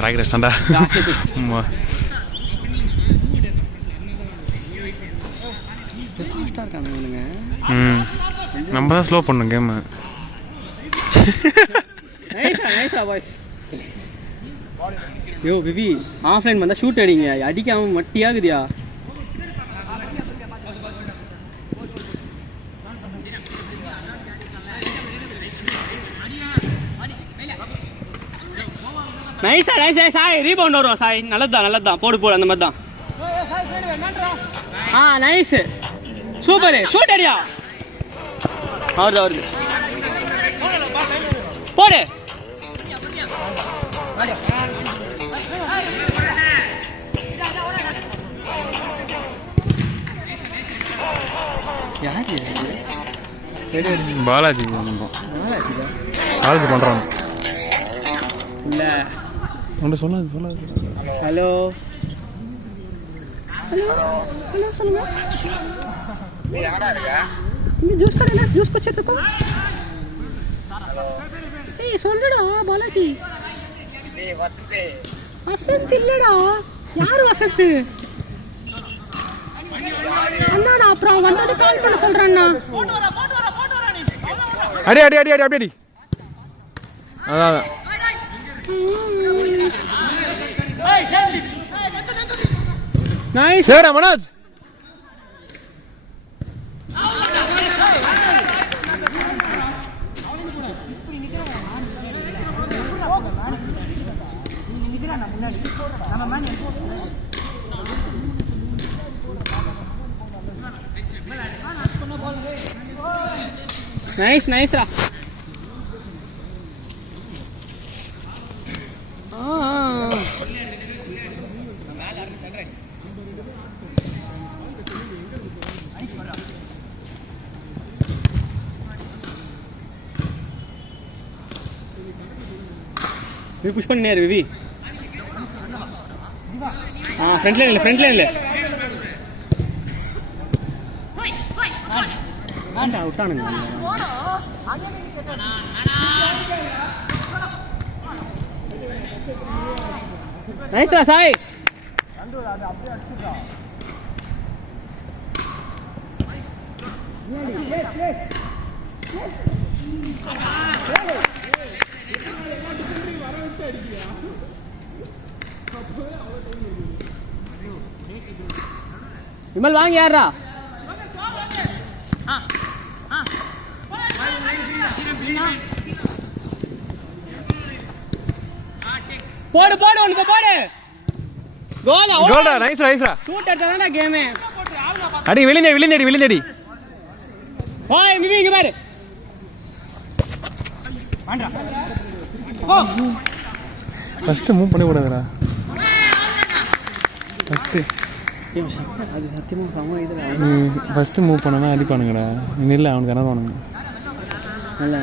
ராக்கி ரசண்டா ஃபாஸ்ட்டாக இருக்கானுங்க. நம்ம தான் ஸ்லோ பண்ணோம் கேமு. யோ பிபி ஆஃப்லைன் வந்தால் ஷூட் அடிங்க, அடிக்காம மட்டியாகுதியா. நைஸா நைஸா சாய் ரீபவுண்ட் வரும் சாய். நல்லதுதான் போடு அந்த மாதிரி தான். நைஸ் சூப்பர் ஷூட் அடியா. வருது போடு. பாலாஜி பண்றான் இல்ல சொல்லாது. ஹலோ சொல்லுங்க. இங்க ஜூஸ் கடையில ஜூஸ் குடிச்சிட்டு இருக்கோம். ஏய் சொல்லுடா பாலாஜி. வசந்த் இல்லடா. யாரு வசந்த்? அண்ணா அப்புறம் வந்தோட கால் பண்ண சொல்றேன்னா. அடி அதான் நைஸ் சரி மனோஜ். நைஸ்ரா. புஷ் பண்ணி விவி. ஃப்ரண்ட் லைன்ல விட்டானுங்க. நைஸ்ரா சாய். விமல் வாங்க யாரா. போடு ஒன்னு போடு. கோல்டா நைஸ்ரா. Shoot எடுத்தாதானே game. அடி விழுந்தடி. ஓய் மிவி இங்க பாரு. வாண்டா. ஃபர்ஸ்ட் மூவ் பண்ண கூடாதுடா. ஃபர்ஸ்ட் அது சத்தியமா சம இதுல ஃபர்ஸ்ட் மூவ் பண்ணனா அடிப்பானுங்கடா. இல்ல அவனுக்கு என்ன தோணுங்க. நல்ல